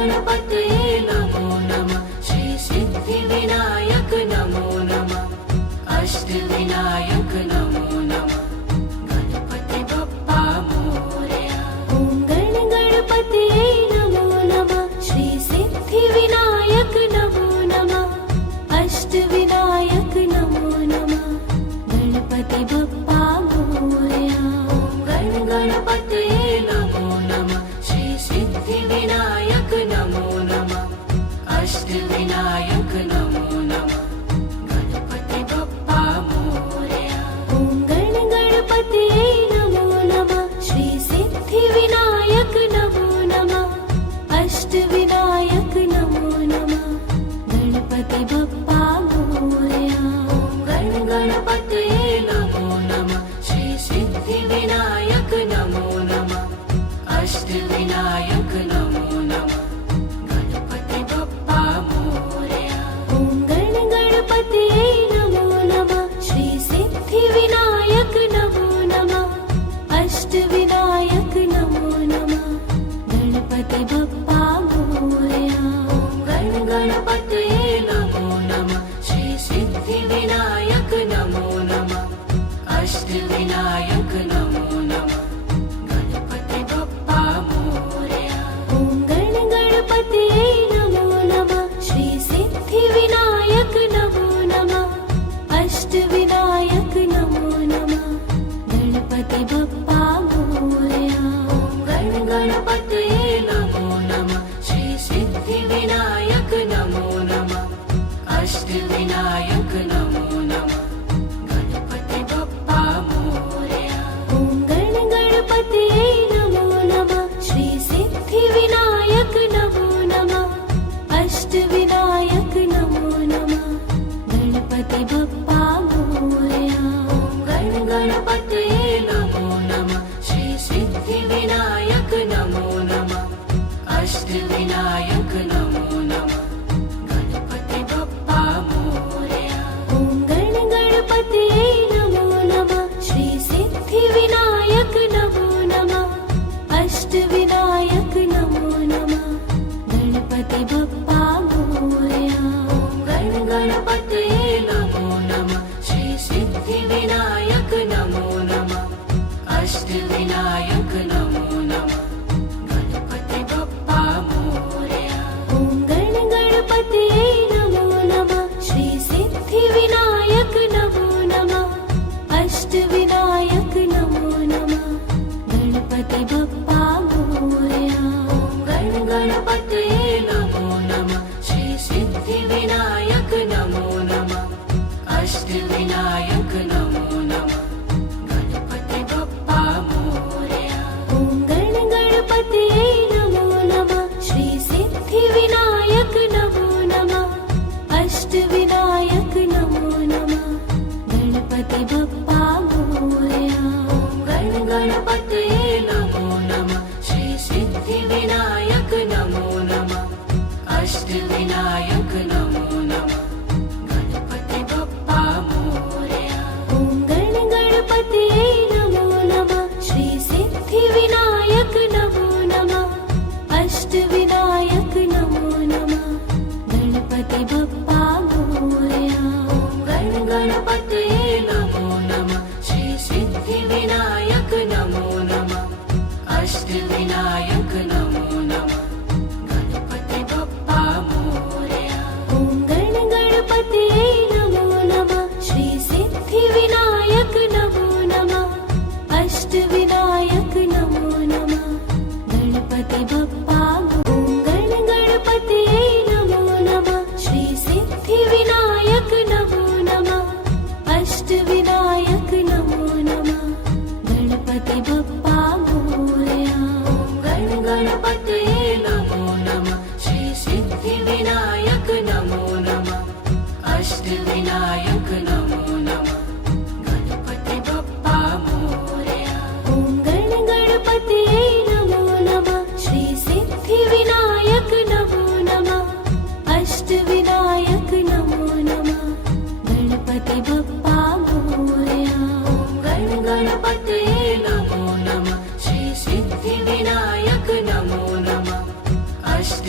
गणपतये नमो नमः। श्री सिद्धिविनायक नमो नमः। अष्टविनायक नमो नमः। गणपति बप्पा मोरया। ॐ गणपतये नमो नमः। श्री सिद्धिविनायक नमो नमः। अष्टविनायक नमो नमः। गणपति बप्पा मोरया। ॐ गणपतये नमो नमः। श्री सिद्धिविनायक नमो नमः। अष्टविनायक नमो नमः। गणपति बप्पा मोरया। ॐ गणपतये नमो नमः। श्री सिद्धिविनायक नमो नमः। अष्टविनायक नमो नमः। गणपति बप्पा मोरया। ॐ गणपतये नमो नमः। श्री सिद्धिविनायक नमो नमः। अष्टविनायक नमो नमः। गणपति बप्पा मोरया। ॐ गणपतये नमो नमः। श्री सिद्धिविनायक नमो नमः। अष्टविनायक नमो नमः। गणपति बप्पा मोरया। ॐ गणपतये नमो नमः। श्री सिद्धिविनायक नमो नमः। अष्टविनायक नमो नमः। गणपति बप्पा मोरया। ॐ गणपतये नमो नमः। श्री सिद्धिविनायक नमो नमः। अष्टविनायक नमो नमः। गणपति बप्पा मोरया। ॐ गणपतये नमो नमः।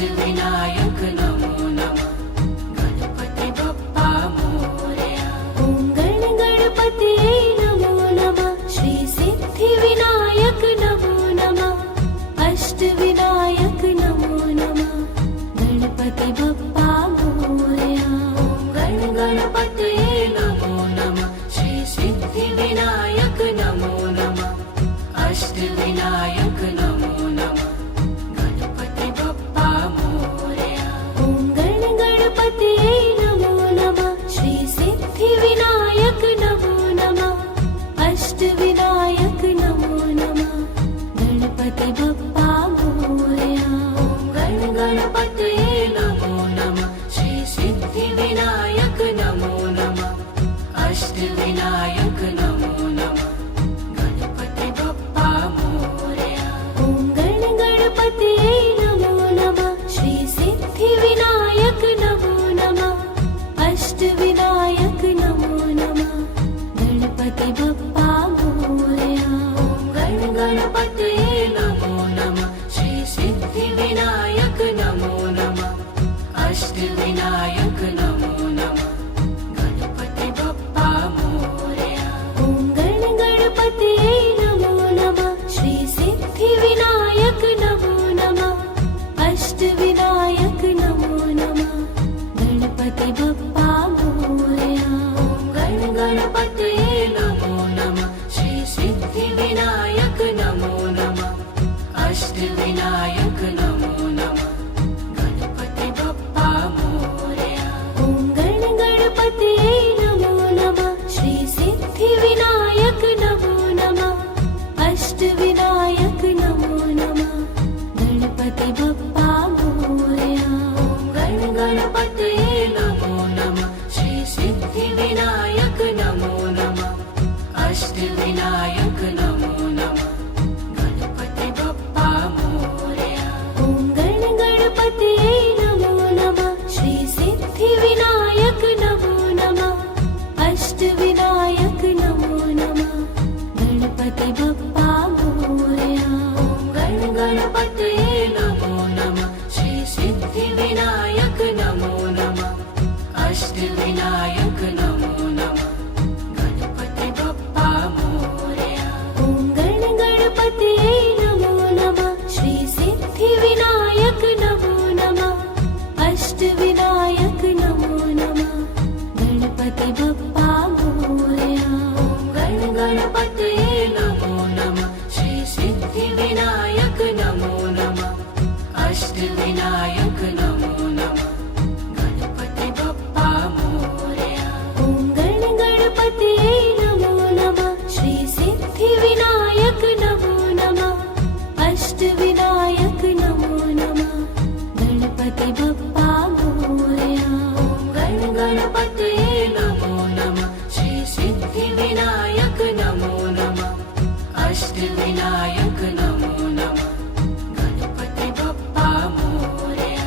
अष्टविनायक नमो नमः गणपति बप्पा मोरया ॐ गण गणपतये नमो नमः श्री सिद्धिविनायक नमो नमः अष्टविनायक नमो नमः गणपति बप्पा मोरया ॐ गण गणपतये नमो नमः श्री सिद्धिविनायक नमो नमः अष्टविनायक नमो नमः गणपति बप्पा मोरया ॐ गण गणपतये नमो नमः श्री सिद्धिविनायक नमो नमः अष्टविनायक नमो नमः गणपति बप्पा मोरया ॐ गण गणपतये नमो नमः श्री सिद्धिविनायक नमो नमः अष्टविनायक नमो नमः गणपति बप्पा मोरया ॐ गण गणपतये नमो नमः श्री सिद्धिविनायक नमो नमः अष्टविनायक नमो नमः गणपति बप्पा मोरया ॐ गण गणपतये नमो नमः श्री सिद्धिविनायक नमो नमः अष्टविनायक नमो नमः गणपति बप्पा मोरया ॐ गण गणपतये नमो नमः श्री सिद्धिविनायक नमो नमः अष्टविनायक नमो नमः गणपति बप्पा मोरया ॐ गण गणपतये नमो नमः श्री सिद्धिविनायक नमो नमः अष्टविनायक नमो नमः गणपति बप्पा मोरया ॐ गण गणपतये नमो नमः श्री सिद्धिविनायक नमो नमः अष्टविनायक नमो नमः गणपति बप्पा मोरया ॐ गण गणपतये नमो नमः श्री सिद्धिविनायक नमो नमः अष्टविनायक नमो नमः गणपति बप्पा मोरया ॐ गण गणपतये नमो नमः श्री सिद्धिविनायक नमो नमः अष्टविनायक नमो नमः गणपति बप्पा मोरया ॐ गण गणपतये नमो नमः श्री सिद्धिविनायक नमो नमः अष्टविनायक नमो नमः गणपति बप्पा मोरया ॐ गण गणपतये नमो नमः श्री सिद्धिविनायक नमो नमः अष्टविनायक नमो नमः गणपति बप्पा मोरया ॐ गण गणपतये नमो नमः श्री सिद्धिविनायक नमो नमः अष्टविनायक नमो नमः गणपति बप्पा मोरया ॐ गण गणपतये नमो नमः श्री सिद्धिविनायक नमो नमः अष्टविनायक नमो नमः गणपति बप्पा मोरया ॐ गण गणपतये नमो नमः श्री सिद्धिविनायक नमो नमः अष्टविनायक नमो नमः गणपति बप्पा मोरया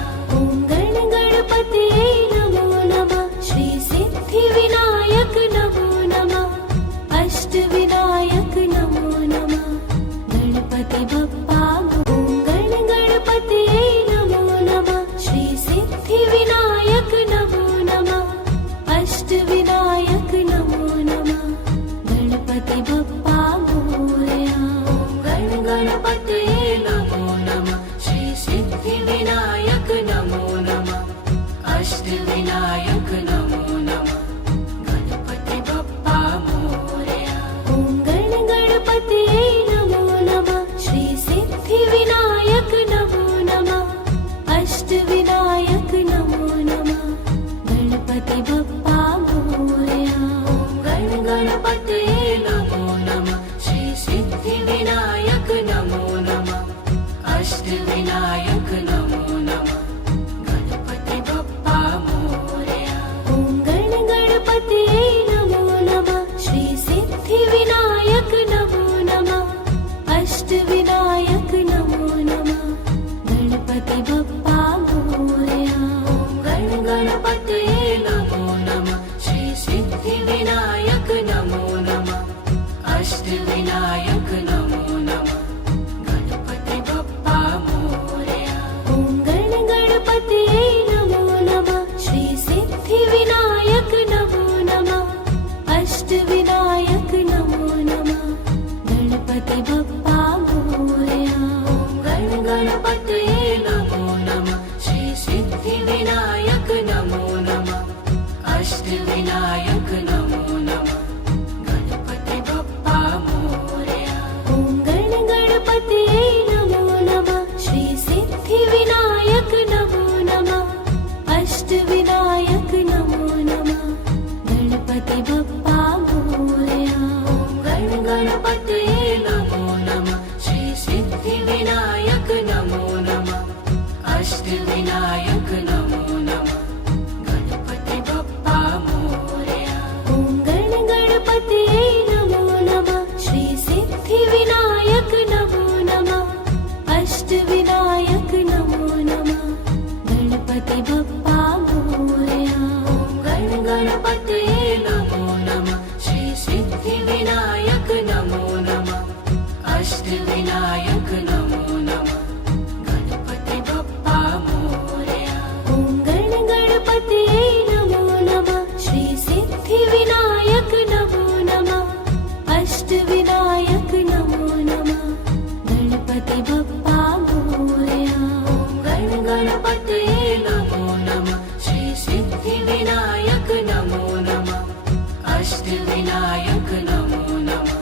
गणपतये नमो नमः श्री सिद्धिविनायक नमो नमः अष्टविनायक नमो नमः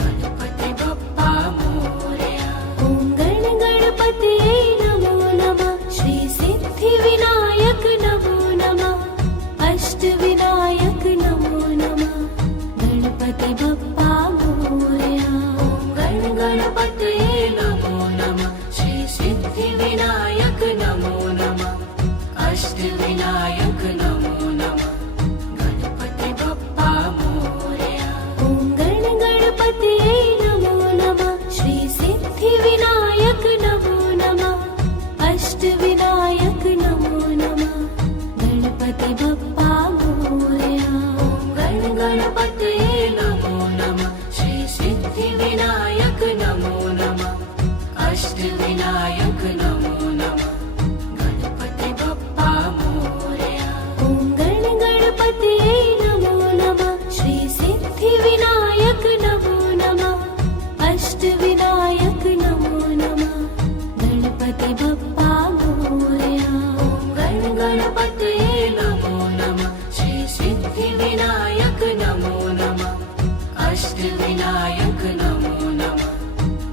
गणपति बप्पा मोरया ॐ गणपतये नमो नमः श्री सिद्धिविनायक नमो नमः अष्टविनायक नमो नमः गणपति बप्पा मोरया गणपतये नमो नमः श्री सिद्धिविनायक नमो नमः अष्टविनायक नमो नमः गणपति बप्पा मोरया ॐ गणपतये नमो नमः श्री सिद्धिविनायक नमो नमः अष्टविनायक नमो नमः गणपति बप्पा मोरया गणपतये नमो नमः श्री सिद्धिविनायक नमो नमः अष्टविनायक नमो नमः गणपति बप्पा मोरया ॐ गणपतये नमो नमः श्री सिद्धिविनायक नमो नमः अष्टविनायक नमो नमः गणपति बप्पा मोरया गणपतये नमो नमः श्री सिद्धिविनायक नमो नमः अष्टविनायक नमो नमः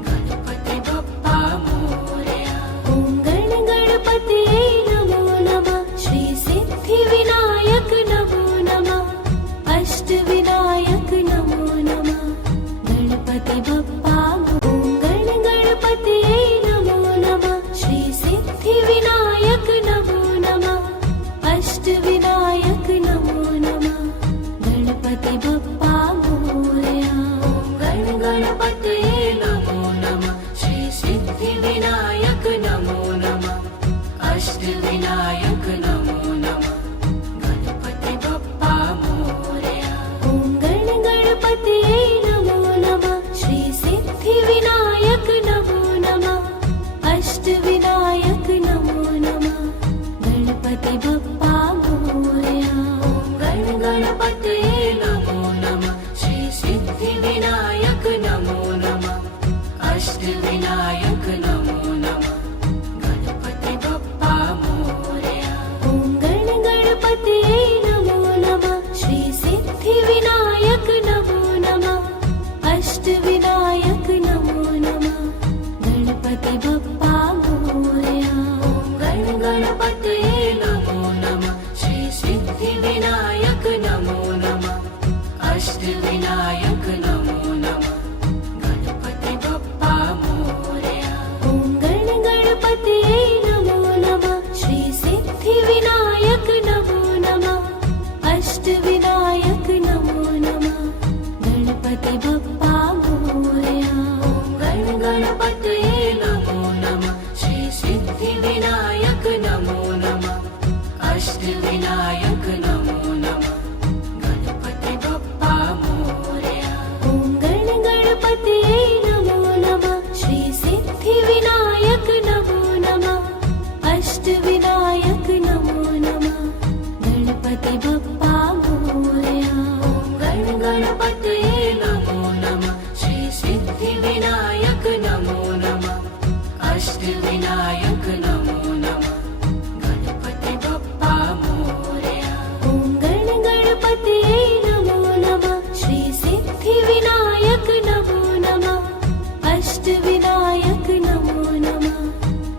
गणपति बप्पा मोरया ॐ गणपतये नमो नमः श्री सिद्धिविनायक नमो नमः अष्टविनायक नमो नमः गणपति बप्पा ॐ गणपतये नमो नमः श्री सिद्धिविनायक नमो नमः अष्टविनायक नमो नमः गणपति बप्पा मोरया गणपतये नमो नमः श्री सिद्धिविनायक नमो नमः अष्टविनायक नमो नमः गणपति बप्पा मोरया ॐ गणपतये नमो नमः श्री सिद्धिविनायक नमो नमः अष्टविनायक नमो नमः गणपति बप्पा मोरया गणपतये नमो नमः श्री सिद्धिविनायक नमो नमः अष्टविनायक नमो नमः गणपति बप्पा मोरया ॐ गणपतये नमो नमः श्री सिद्धिविनायक नमो नमः अष्टविनायक नमो नमः गणपति बप्पा मोरया गणपतये नमो नमः श्री सिद्धिविनायक नमो नमः अष्टविनायक नमो नमः गणपति बप्पा मोरया ॐ गणपतये नमो नमः श्री सिद्धिविनायक नमो नमः अष्टविनायक नमो नमः गणपति बप्पा मोरया गणपतये नमो नमः श्री सिद्धिविनायक नमो नमः अष्टविनायक नमो नमः गणपति बप्पा मोरया ॐ गणपतये नमो नमः श्री सिद्धिविनायक नमो नमः अष्टविनायक नमो नमः गणपति बप्पा मोरया गणपतये नमो नमः श्री सिद्धिविनायक नमो नमः अष्टविनायक नमो नमः गणपति बप्पा मोरया ॐ गणपतये नमो नमः श्री सिद्धिविनायक नमो नमः अष्टविनायक नमो नमः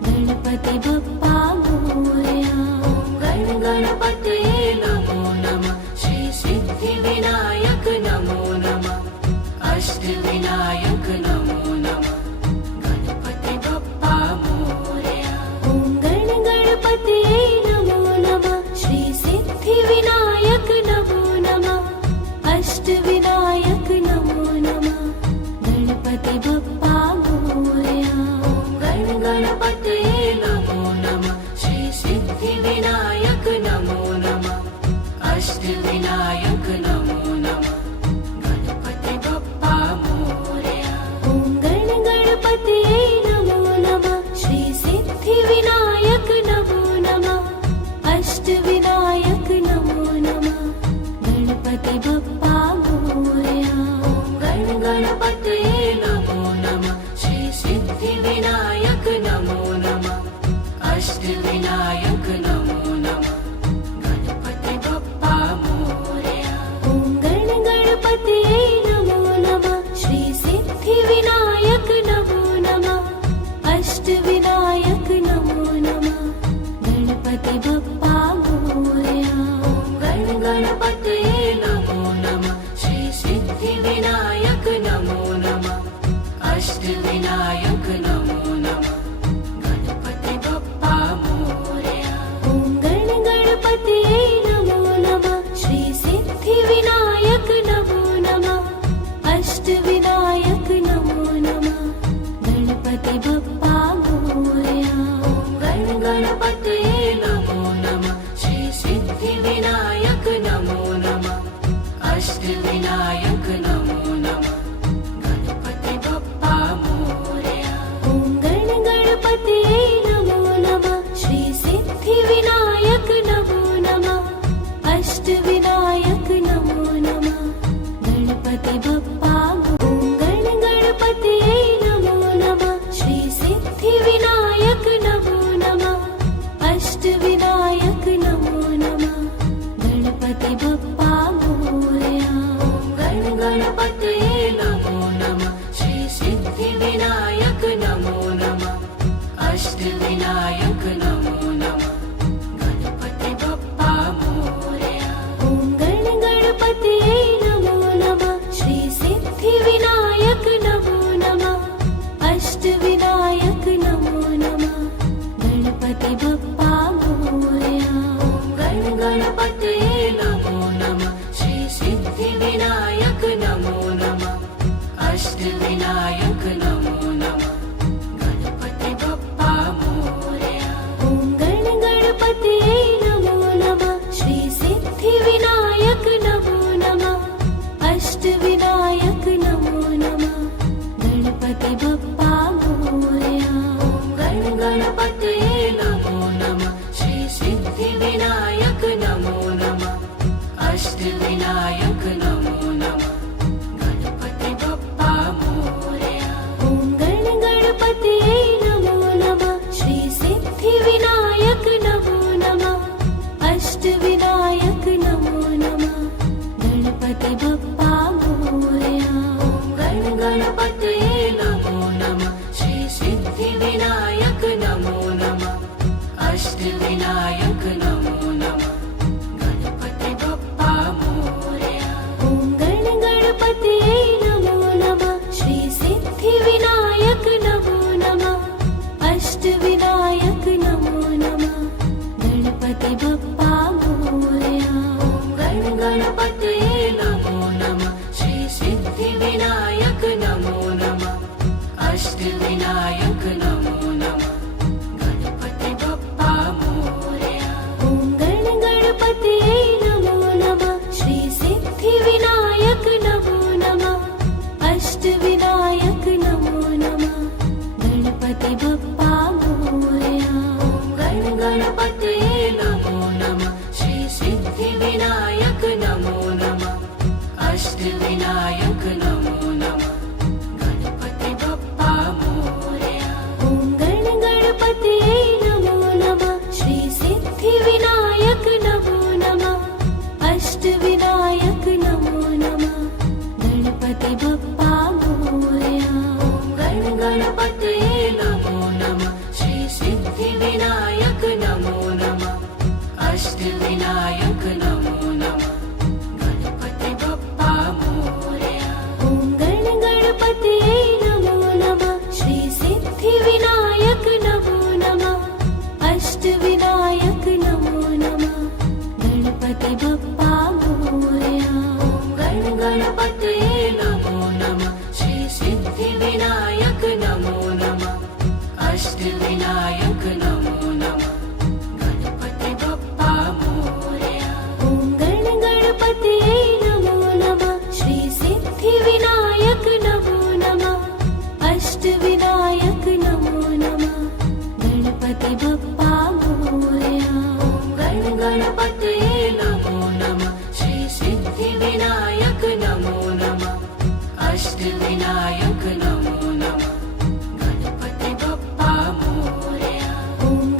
गणपति बप्पा मोरया गणपतये नमो नमः श्री सिद्धिविनायक नमो नमः अष्टविनायक नमो नमः गणपति बप्पा मोरया ॐ गणपतये नमो नमः श्री सिद्धिविनायक नमो नमः अष्टविनायक नमो नमः गणपति बप्पा मोरया गणपतये नमो नमः श्री सिद्धिविनायक नमो नमः अष्टविनायक नमो नमः गणपति बप्पा मोरया ॐ अष्टविनायक नमो नमः गणपति बप्पा मोरया। ॐ गणपतये नमो नमः श्री सिद्धिविनायक नमो नमः अष्टविनायक नमो नमः गणपति बप्पा मोरया। गणपतये नमो नमः श्री सिद्धिविनायक नमो नमः अष्टविनायक नमो नमः गणपति बप्पा मोरया। ॐ गणपतये नमो नमः श्री सिद्धिविनायक नमो नमः अष्टविनायक नमो नमः गणपति बप्पा मोरया। गणपतये नमो नमः श्री सिद्धिविनायक नमो नमः अष्टविनायक नमो नमः गणपति बप्पा मोरया। ॐ गणपतये नमो नमः श्री सिद्धिविनायक नमो नमः अष्टविनायक नमो नमः गणपति बप्पा ॐ गणपतये नमो नमः श्री सिद्धिविनायक नमो नमः अष्टविनायक नमो नमः गणपति बप्पा मोरया। गणपतये नमो नमः श्री सिद्धिविनायक नमो नमः अष्टविनायक नमो नमः गणपति बप्पा मोरया। ॐ गणपतये नमो नमः श्री सिद्धिविनायक नमो नमः अष्टविनायक नमो नमः गणपति बप्पा मोरया। गणपतये नमो नमः श्री सिद्धिविनायक नमो नमः अष्टविनायक नमो नमः गणपति बप्पा मोरया। ॐ गणपतये नमो नमः श्री सिद्धिविनायक नमो नमः अष्टविनायक नमो नमः गणपति बप्पा मोरया। गणपतये नमो नमः श्री सिद्धिविनायक नमो नमः अष्टविनायक नमो नमः गणपति बप्पा मोरया। ॐ गणपतये नमो नमः श्री सिद्धिविनायक नमो नमः अष्टविनायक नमो नमः गणपति बप्पा मोरया। गणपतये नमो नमः श्री सिद्धिविनायक नमो नमः अष्टविनायक नमो नमः गणपति बप्पा मोरया। ॐ गणपतये नमो नमः श्री सिद्धिविनायक नमो नमः अष्टविनायक नमो नमः गणपति बप्पा मोरया। गणपतये नमो नमः श्री सिद्धिविनायक नमो नमः अष्टविनायक नमो नमः गणपति बप्पा मोरया। ॐ गणपतये नमो नमः श्री सिद्धिविनायक नमो नमः अष्टविनायक नमो नमः गणपति बप्पा मोरया। गणपतये नमो नमः श्री सिद्धिविनायक नमो नमः अष्टविनायक नमो नमः गणपति बप्पा मोरया। ॐ गणपतये नमो नमः श्री सिद्धिविनायक नमो नमः अष्टविनायक नमो नमः गणपति बप्पा मोरया। गणपतये नमो नमः श्री सिद्धिविनायक नमो नमः अष्टविनायक नमो नमः गणपति बप्पा मोरया। ॐ गणपतये नमो नमः श्री सिद्धिविनायक नमो नमः अष्टविनायक नमो नमः गणपति बप्पा मोरया। गणपतये नमो नमः श्री सिद्धिविनायक नमो नमः अष्टविनायक नमो नमः गणपति बप्पा मोरया। ॐ गणपतये नमो नमः श्री सिद्धिविनायक नमो नमः अष्टविनायक नमो नमः गणपति बप्पा मोरया। गणपतये नमो नमः श्री सिद्धिविनायक नमो नमः अष्टविनायक नमो नमः गणपति बप्पा मोरया। ॐ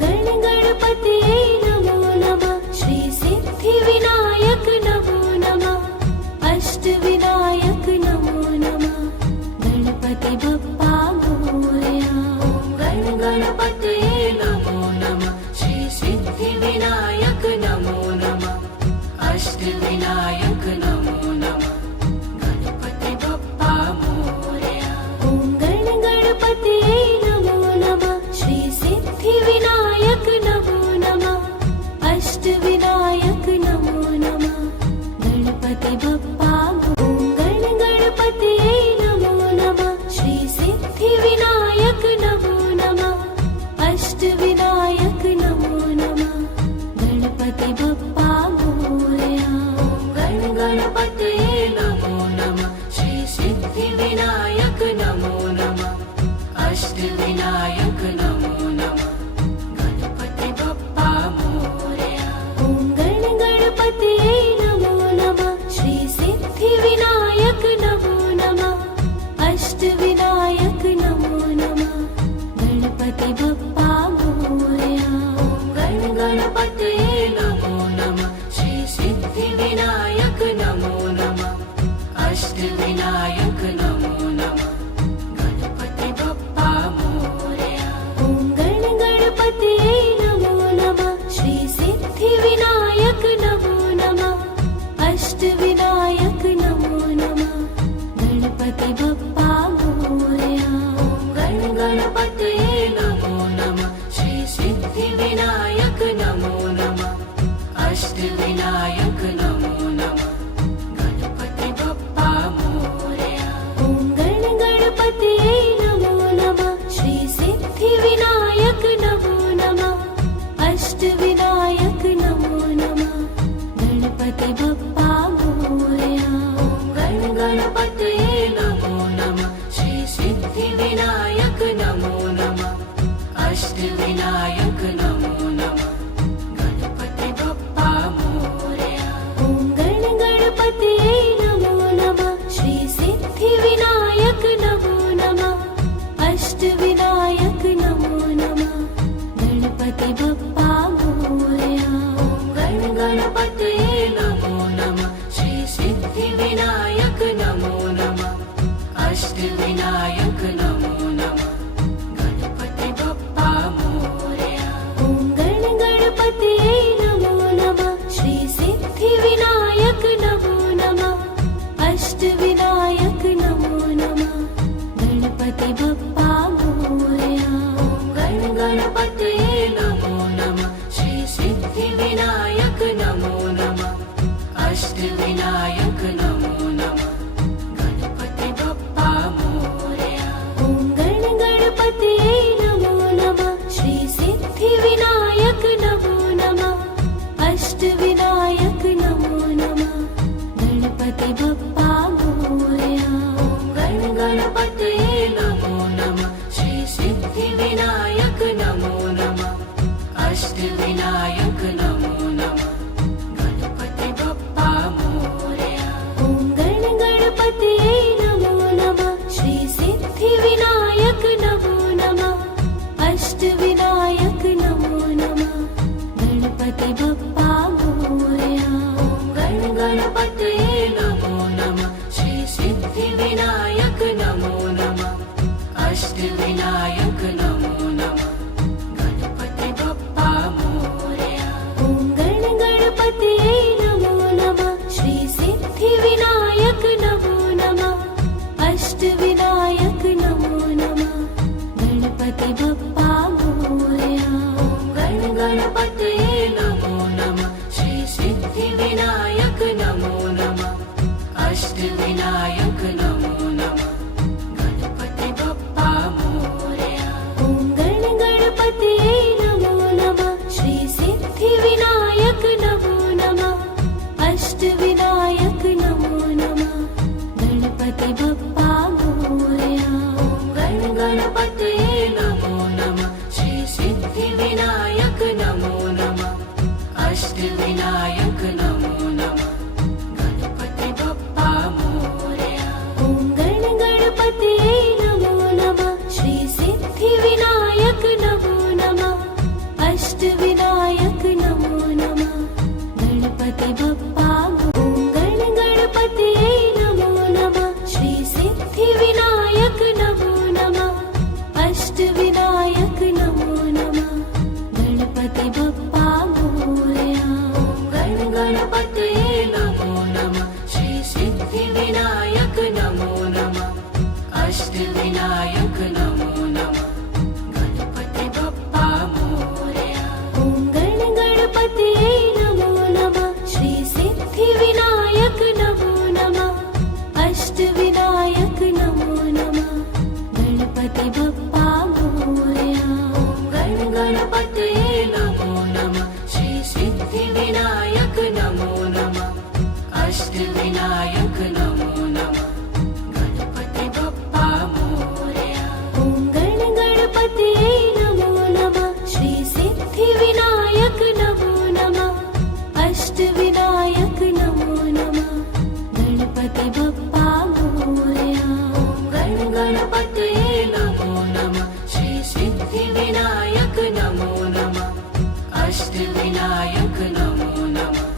बप्पा मोरया। ॐ गण गणपतये नमो नमः। श्री सिद्धिविनायक नमो नमः। अष्टविनायक नमो नमः। गणपति बप्पा मोरया। ॐ गण गणपतये नमो नमः। श्री सिद्धिविनायक नमो नमः। अष्टविनायक नमो नमः। गणपति बप्पा मोरया। ॐ गण गणपतये नमो नमः। श्री सिद्धिविनायक नमो नमः। अष्टविनायक नमो नमः। गणपति बप्पा मोरया। ॐ गण गणपतये नमो नमः। श्री सिद्धिविनायक नमो नमः। अष्टविनायक नमो नमः। गणपति बप्पा मोरया। ॐ गण गणपतये नमो नमः। श्री सिद्धिविनायक नमो नमः। अष्टविनायक नमो नमः। गणपति बप्पा मोरया। ॐ गण गणपतये नमो नमः। श्री सिद्धिविनायक नमो नमः। अष्टविनायक नमो नमः। गणपति बप्पा मोरया। ॐ गण गणपतये नमो नमः। श्री सिद्धिविनायक नमो नमः। अष्टविनायक नमो नमः। गणपति बप्पा मोरया। ॐ गण गणपतये नमो नमः। श्री सिद्धिविनायक नमो नमः। अष्टविनायक नमो नमः। गणपति बप्पा मोरया। ॐ गण गणपतये नमो नमः। श्री सिद्धिविनायक नमो नमः। अष्टविनायक नमो नमः। गणपति बप्पा मोरया। ॐ गण गणपतये नमो नमः। श्री सिद्धिविनायक नमो नमः। अष्टविनायक नमो नमः। गणपति बप्पा मोरया। ॐ गण गणपतये नमो नमः। श्री सिद्धिविनायक नमो नमः। अष्टविनायक नमो नमः। गणपति बप्पा मोरया। ॐ गण गणपतये नमो नमः। श्री सिद्धिविनायक नमो नमः। अष्टविनायक नमो नमः। गणपति बप्पा ॐ गण गणपतये नमो नमः। श्री सिद्धिविनायक नमो नमः। अष्टविनायक नमो नमः। गणपति बप्पा मोरया। ॐ गण गणपतये नमो नमः। श्री सिद्धिविनायक नमो नमः। अष्टविनायक नमो नमः। गणपति बप्पा मोरया। ॐ गण गणपतये नमो नमः। श्री सिद्धिविनायक नमो नमः। अष्टविनायक नमो नमः। गणपति बप्पा मोरया। ॐ गण गणपतये नमो नमः। श्री सिद्धिविनायक नमो नमः। अष्टविनायक नमो नमः। गणपति बप्पा मोरया। ॐ गण गणपतये नमो नमः। श्री सिद्धिविनायक नमो नमः। अष्टविनायक नमो नमः। गणपति बप्पा मोरया। ॐ गण गणपतये नमो नमः। श्री सिद्धिविनायक नमो नमः। अष्टविनायक नमो नमः।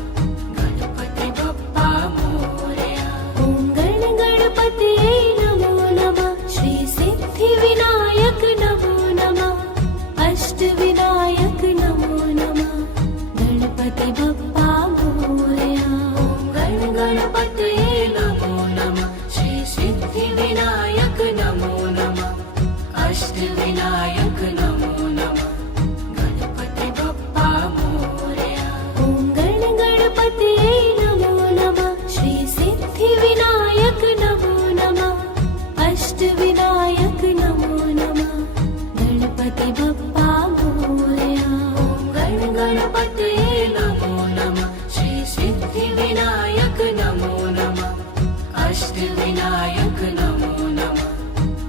गणपति बप्पा मोरया। ॐ गण गणपतये नमो नमः। श्री सिद्धिविनायक नमो नमः। अष्टविनायक नमो नमः। गणपति बप्पा मोरया। ॐ गण गणपतये नमो नमः। श्री सिद्धिविनायक नमो नमः। अष्टविनायक नमो नमः। गणपति बप्पा मोरया। ॐ गण गणपतये नमो नमः। श्री सिद्धिविनायक नमो नमः। अष्टविनायक नमो नमः। गणपति बप्पा मोरया। ॐ गण गणपतये नमो नमः। श्री सिद्धिविनायक नमो नमः। अष्टविनायक नमो नमः।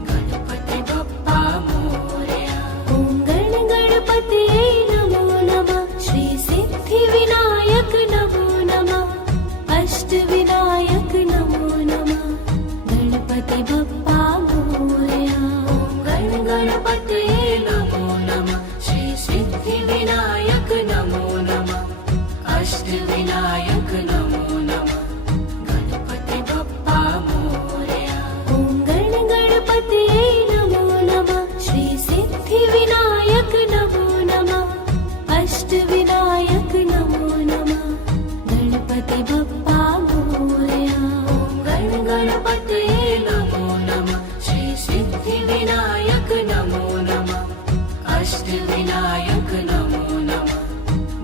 गणपति बप्पा मोरया। ॐ गण गणपतये नमो नमः। श्री सिद्धिविनायक नमो नमः। अष्टविनायक नमो नमः। गणपति बप्पा मोरया। ॐ गण गणपतये नमो नमः। श्री सिद्धिविनायक नमो नमः अष्टविनायक नमो नमः गणपति बप्पा मोरया। ॐ गण गणपतये नमो नमः श्री सिद्धिविनायक नमो नमः अष्टविनायक नमो नमः गणपति बप्पा मोरया। गण गणपतये नमो नमः श्री सिद्धिविनायक नमो नमः अष्टविनायक नमो नमः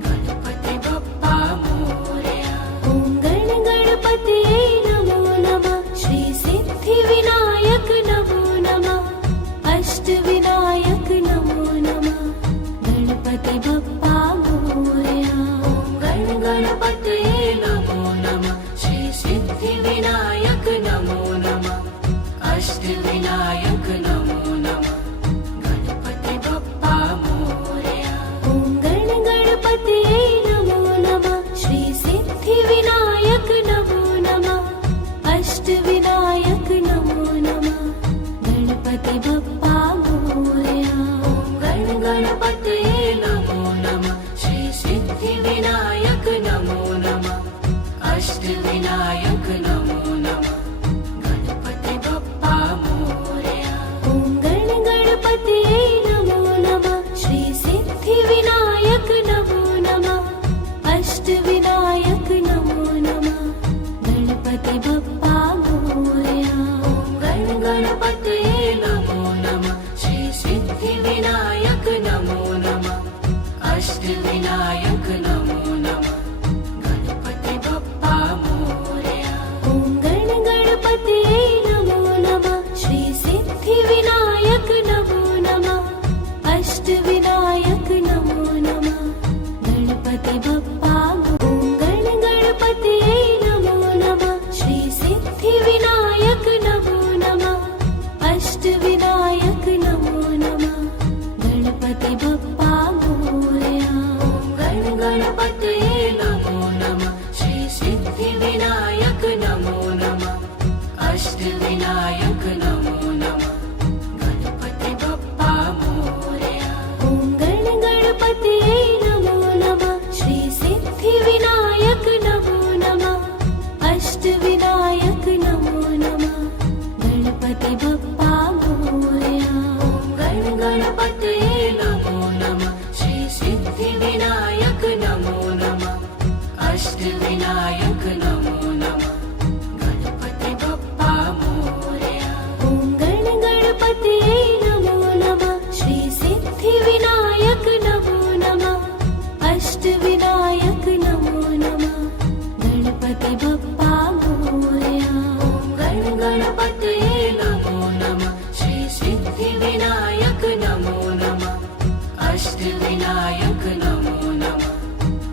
गणपति बप्पा मोरया। ॐ गण गणपतये नमो नमः श्री सिद्धिविनायक नमो नमः अष्टविनायक नमो नमः गणपति बप्पा मोरया। गण गणपतये नमो नमः श्री सिद्धिविनायक नमो नमः अष्टविनायक नमो नमः गणपति बप्पा मोरया। ॐ गण गणपतये नमो नमः श्री सिद्धिविनायक नमो नमः अष्टविनायक नमो नमः गणपति बप्पा मोरया। गण गणपतये नमो नमः श्री सिद्धिविनायक नमो नमः अष्टविनायक नमो नमः गणपति बप्पा मोरया। ॐ गण गणपतये नमो नमः श्री सिद्धिविनायक नमो नमः अष्टविनायक नमो नमः गणपति बप्पा मोरया। गण गणपतये नमो नमः श्री सिद्धिविनायक नमो नमः अष्टविनायक नमो नमः गणपति बप्पा मोरया। ॐ गण गणपतये नमो नमः श्री सिद्धिविनायक नमो नमः अष्टविनायक नमो नमः गणपति बप्पा ॐ गण गणपतये नमो नमः श्री सिद्धिविनायक नमो नमः अष्टविनायक नमो नमः गणपति बप्पा मोरया। गण गणपतये नमो नमः श्री सिद्धिविनायक नमो नमः अष्टविनायक नमो नमः गणपति बप्पा मोरया। ॐ गण गणपतये नमो नमः श्री सिद्धिविनायक नमो नमः अष्टविनायक नमो नमः गणपति बप्पा मोरया। गण गणपतये नमो नमः श्री सिद्धिविनायक नमो नमः अष्टविनायक नमो नमः गणपति बप्पा मोरया। ॐ गण गणपतये नमो नमः श्री सिद्धिविनायक नमो नमः अष्टविनायक नमो नमः गणपति बप्पा मोरया। गण गणपतये नमो नमः श्री सिद्धिविनायक नमो नमः अष्टविनायक नमो नमः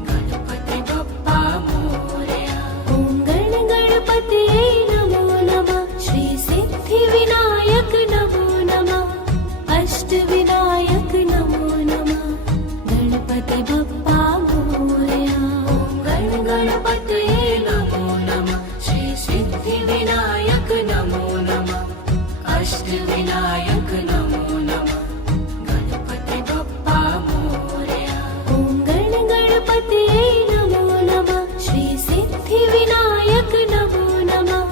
गणपति बप्पा मोरया। ॐ गण गणपतये नमो नमः श्री सिद्धिविनायक नमो नमः अष्टविनायक नमो नमः गणपति बप्पा मोरया। गण गणपतये नमो नमः श्री सिद्धिविनायक नमो नमः अष्टविनायक नमो नमः गणपति बप्पा मोरया। ॐ गण गणपतये नमो नमः श्री सिद्धिविनायक नमो नमः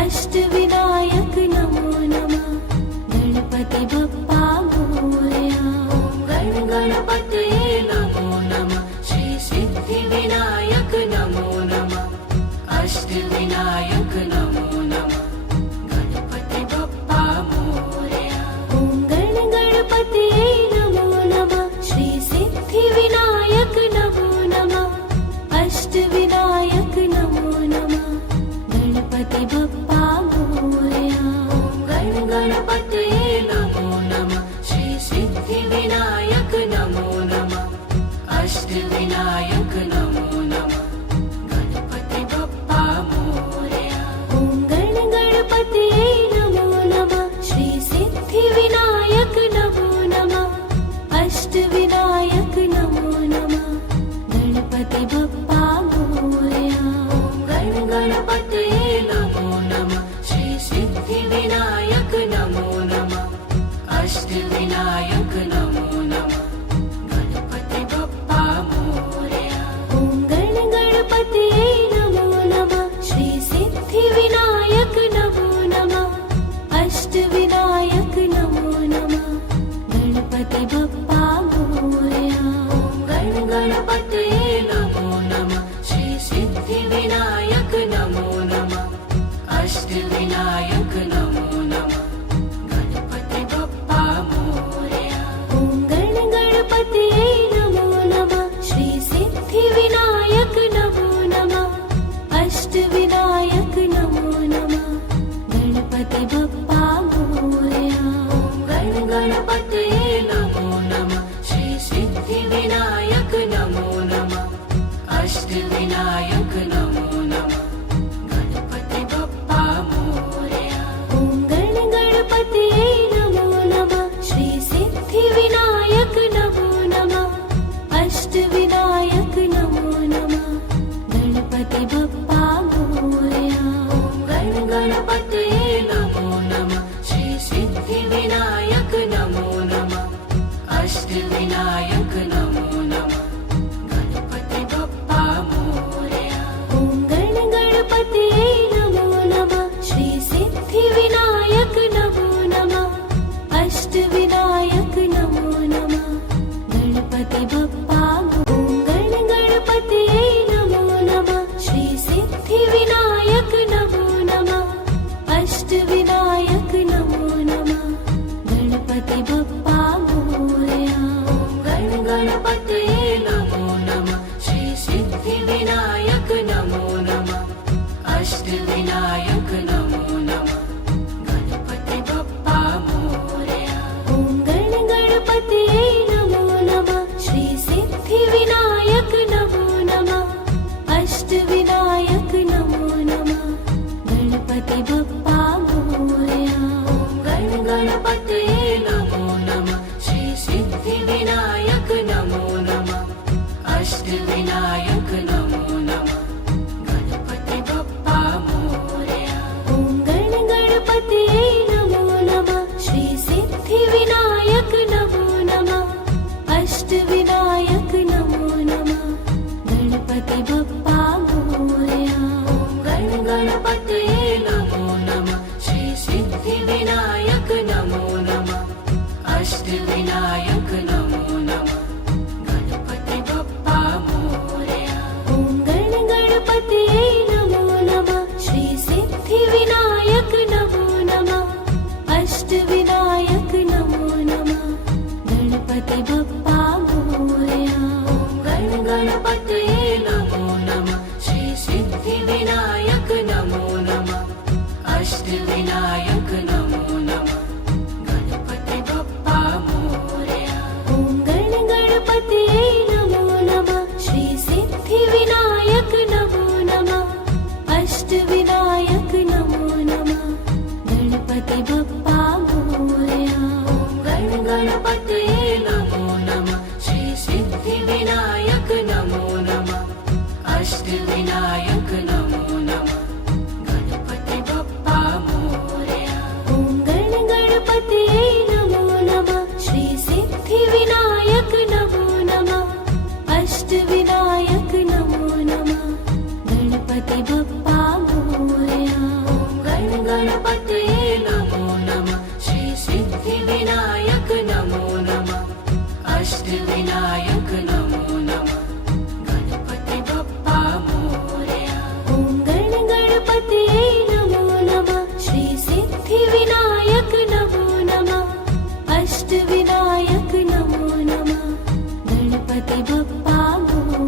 अष्टविनायक नमो नमः गणपति बप्पा मोरया। गण गणपतये नमो नमः श्री सिद्धिविनायक नमो नमः अष्टविनायक नमो नमः गणपति बप्पा मोरया। ॐ गण गणपतये नमो नमः श्री सिद्धिविनायक नमो नमः अष्टविनायक नमो नमः गणपति बप्पा मोरया। गण गणपतये नमो नमः श्री सिद्धिविनायक नमो नमः अष्टविनायक नमो नमः गणपति बप्पा मोरया। ॐ गण गणपतये नमो नमः श्री सिद्धिविनायक नमो नमः अष्टविनायक नमो नमः गणपति बप्पा मोरया। गण गणपतये नमो नमः श्री सिद्धिविनायक नमो नमः अष्टविनायक नमो नमः गणपति बप्पा गणपतये नमो नमः श्री सिद्धिविनायक नमो नमः अष्टविनायक नमो नमः गणपति बप्पा मोरया ॐ गणपतये नमो नमः श्री सिद्धिविनायक नमो नमः अष्टविनायक नमो नमः गणपति बप्पा मोरया गणपतये नमो नमः श्री सिद्धिविनायक नमो नमः अष्टविनायक नमो नमः गणपति बप्पा मोरया ॐ गणपतये नमो नमः श्री सिद्धिविनायक नमो नमः अष्टविनायक नमो नमः गणपति बप्पा मोरया गणपतये नमो नमः श्री सिद्धिविनायक नमो नमः अष्टविनायक नमो नमः गणपति बप्पा मोरया ॐ गणपतये नमो नमः श्री सिद्धिविनायक नमो नमः अष्टविनायक नमो नमः गणपति बप्पा ॐ गणपतये नमो नमः श्री सिद्धिविनायक नमो नमः अष्टविनायक नमो नमः गणपति बप्पा मोरया गणपतये नमो नमः श्री सिद्धिविनायक नमो नमः अष्टविनायक नमो नमः गणपति बप्पा मोरया ॐ गणपतये नमो नमः श्री सिद्धिविनायक नमो नमः अष्टविनायक नमो नमः गणपति बप्पा मोरया गणपतये नमो नमः श्री सिद्धिविनायक नमो नमः अष्टविनायक नमो नमः गणपति बप्पा मोरया ॐ गणपतये नमो नमः श्री सिद्धिविनायक नमो नमः अष्टविनायक नमो नमः गणपति बप्पा मोरया गणपतये नमो नमः श्री सिद्धिविनायक नमो नमः अष्टविनायक नमो नमः गणपति बप्पा मोरया ॐ गणपतये नमो नमः श्री सिद्धिविनायक नमो नमः अष्टविनायक नमो नमः गणपति बप्पा मोरया गणपतये नमो नमः श्री सिद्धिविनायक नमो नमः अष्टविनायक नमो नमः गणपति बप्पा मोरया ॐ गणपतये नमो नमः श्री सिद्धिविनायक नमो नमः अष्टविनायक नमो नमः गणपति बप्पा मोरया गणपतये नमो नमः श्री सिद्धिविनायक नमो नमः अष्टविनायक नमो नमः गणपति बप्पा मोरया ॐ गणपतये नमो नमः श्री सिद्धिविनायक नमो नमः अष्टविनायक नमो नमः गणपति बप्पा मोरया गणपतये नमो नमः श्री सिद्धिविनायक नमो नमः अष्टविनायक नमो नमः गणपति बप्पा मोरया ॐ गणपतये नमो नमः श्री सिद्धिविनायक नमो नमः अष्टविनायक नमो नमः गणपति बप्पा मोरया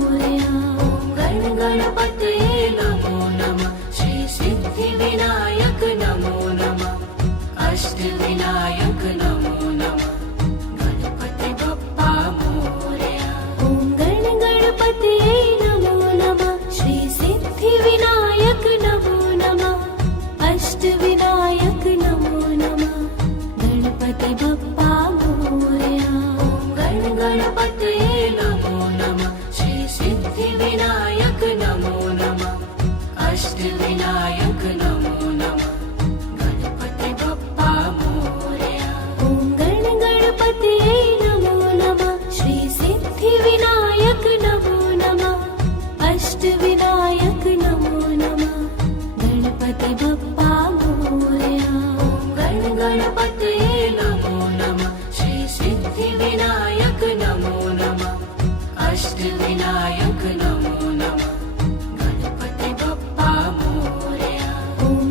विनायक नमो नमः गणपति बप्पा मोरया ॐ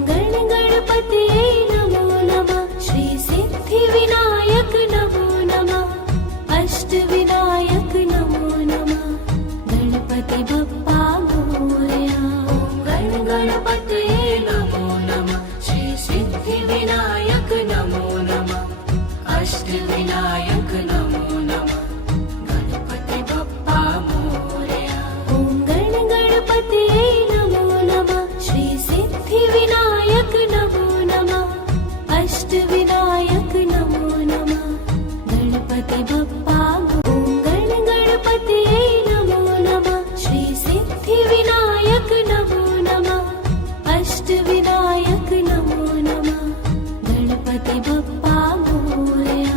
गणपतये नमो नमः श्री सिद्धि विनायक नमो नमः अष्टविनायक नमो नमः गणपति बप्पा मोरया गणपतये नमो नमः श्री सिद्धि विनायक नमो नमः अष्टविनायक नमो नमः गणपति बप्पा मोरया ॐ गणपतये नमो नमः श्री सिद्धि विनायक नमो नमः अष्टविनायक नमो नमः गणपति बप्पा ॐ गणपतये नमो नमः श्री सिद्धि विनायक नमो नमः अष्टविनायक नमो नमः गणपति बप्पा मोरया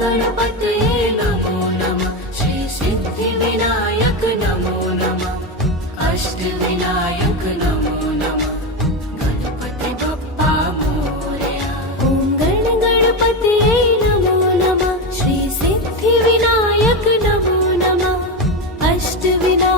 गणपतये नमो नमः श्री सिद्धि विनायक नमो नमः अष्टविनायक नमो नमः गणपति बप्पा मोरया ॐ गणपतये नमो नमः श्री सिद्धि विनायक नमो नमः अष्टविनायक